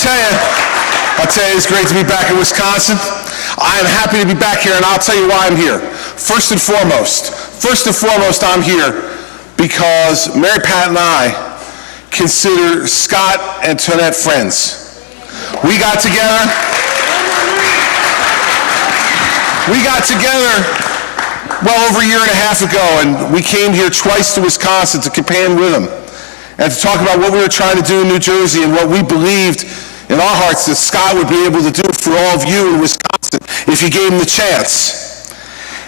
tell you, it's great to be back in Wisconsin. I am happy to be back here, and I'll tell you why I'm here. First and foremost, I'm here because Mary Pat and I consider Scott and Tonette friends. We got together well over a year and a half ago, and we came here twice to Wisconsin to campaign with them and to talk about what we were trying to do in New Jersey and what we believed in our hearts that Scott would be able to do for all of you in Wisconsin if you gave him the chance.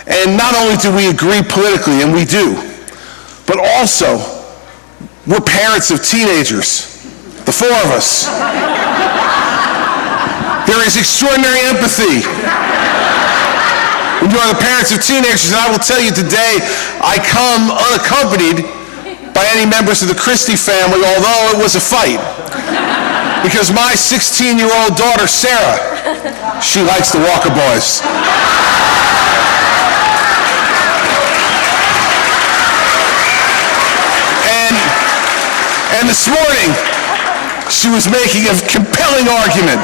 And not only do we agree politically, and we do, but also we're parents of teenagers, the four of us. There is extraordinary empathy when you are the parents of teenagers, and I will tell you today, I come unaccompanied by any members of the Christie family, although it was a fight. Because my 16-year-old daughter, Sarah, she likes the Walker Boys. And this morning, she was making a compelling argument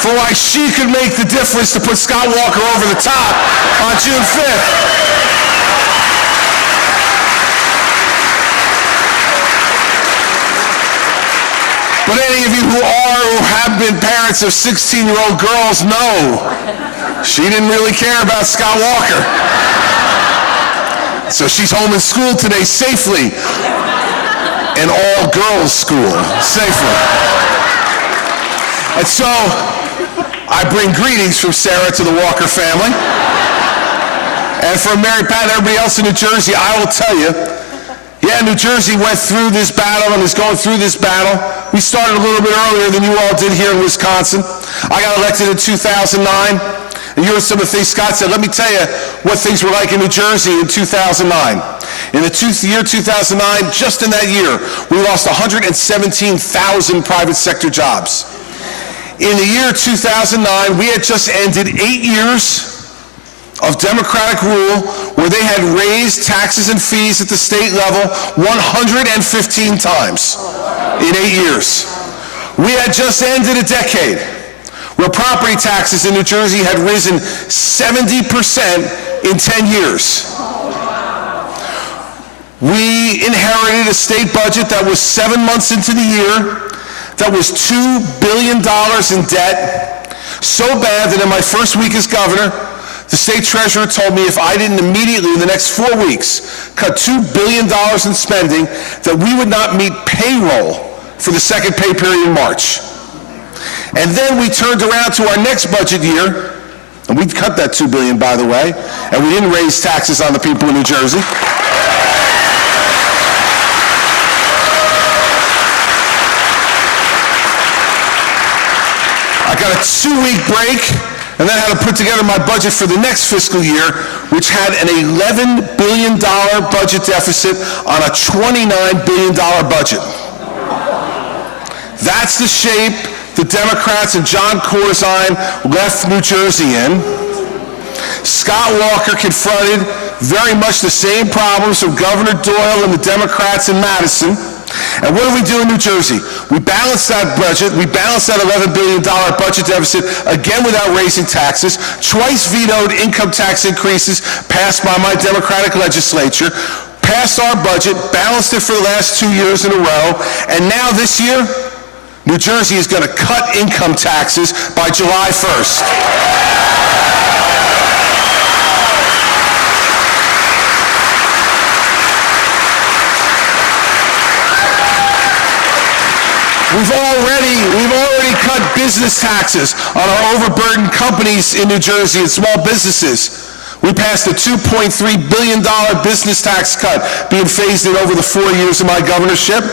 for why she could make the difference to put Scott Walker over the top on June 5th. But any of you who are or have been parents of 16-year-old girls know she didn't really care about Scott Walker. So she's home in school today safely. An all-girls school, safely. And so I bring greetings from Sarah to the Walker family. And from Mary Pat and everybody else in New Jersey, I will tell you, yeah, New Jersey went through this battle and is going through this battle. We started a little bit earlier than you all did here in Wisconsin. I got elected in 2009, and you heard some of the things Scott said. Let me tell you what things were like in New Jersey in 2009. In the year 2009, just in that year, we lost 117,000 private sector jobs. In the year 2009, we had just ended 8 years of Democratic rule where they had raised taxes and fees at the state level 115 times in 8 years. We had just ended a decade where property taxes in New Jersey had risen 70% in 10 years. We inherited a state budget that was 7 months into the year, that was $2 billion in debt, so bad that in my first week as governor, the state treasurer told me if I didn't immediately, in the next 4 weeks, cut $2 billion in spending, that we would not meet payroll for the second pay period in March. And then we turned around to our next budget year, and we cut that $2 billion, by the way, and we didn't raise taxes on the people in New Jersey. I got a 2-week break, and then I had to put together my budget for the next fiscal year, which had an $11 billion budget deficit on a $29 billion budget. That's the shape the Democrats and John Corzine left New Jersey in. Scott Walker confronted very much the same problems from Governor Doyle and the Democrats in Madison. And what do we do in New Jersey? We balance that budget. We balance that $11 billion budget deficit, again without raising taxes, twice vetoed income tax increases passed by my Democratic legislature, passed our budget, balanced it for the last 2 years in a row, and now this year, New Jersey is going to cut income taxes by July 1st. We've already cut business taxes on our overburdened companies in New Jersey and small businesses. We passed a $2.3 billion business tax cut being phased in over the 4 years of my governorship.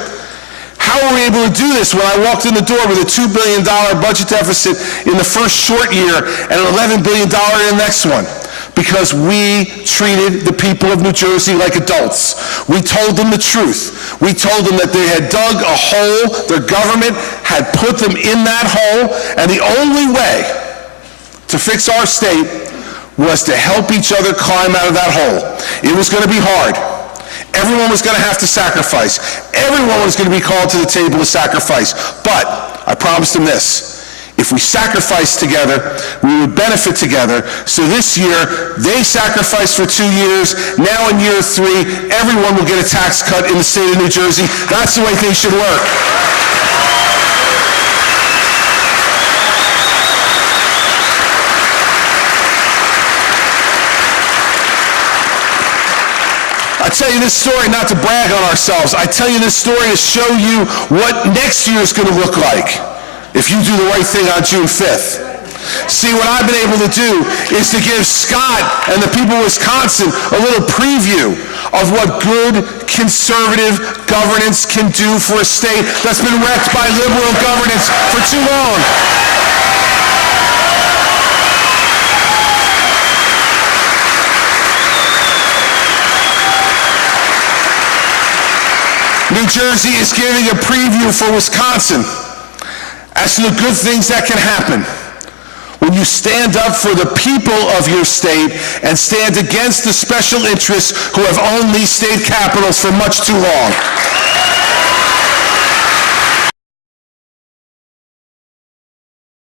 How were we able to do this when I walked in the door with a $2 billion budget deficit in the first short year and an $11 billion in the next one? Because we treated the people of New Jersey like adults. We told them the truth. We told them that they had dug a hole, their government had put them in that hole, and the only way to fix our state was to help each other climb out of that hole. It was going to be hard. Everyone was going to have to sacrifice. Everyone was going to be called to the table to sacrifice. But I I promised them this. If we sacrifice together, we would benefit together. So this year, they sacrificed for 2 years. Now in year 3, everyone will get a tax cut in the state of New Jersey. That's the way things should work. I tell you this story not to brag on ourselves. I tell you this story to show you what next year is going to look like if you do the right thing on June 5th. See, what I've been able to do is to give Scott and the people of Wisconsin a little preview of what good conservative governance can do for a state that's been wrecked by liberal governance for too long. New Jersey is giving a preview for Wisconsin as to the good things that can happen when you stand up for the people of your state and stand against the special interests who have owned these state capitals for much too long.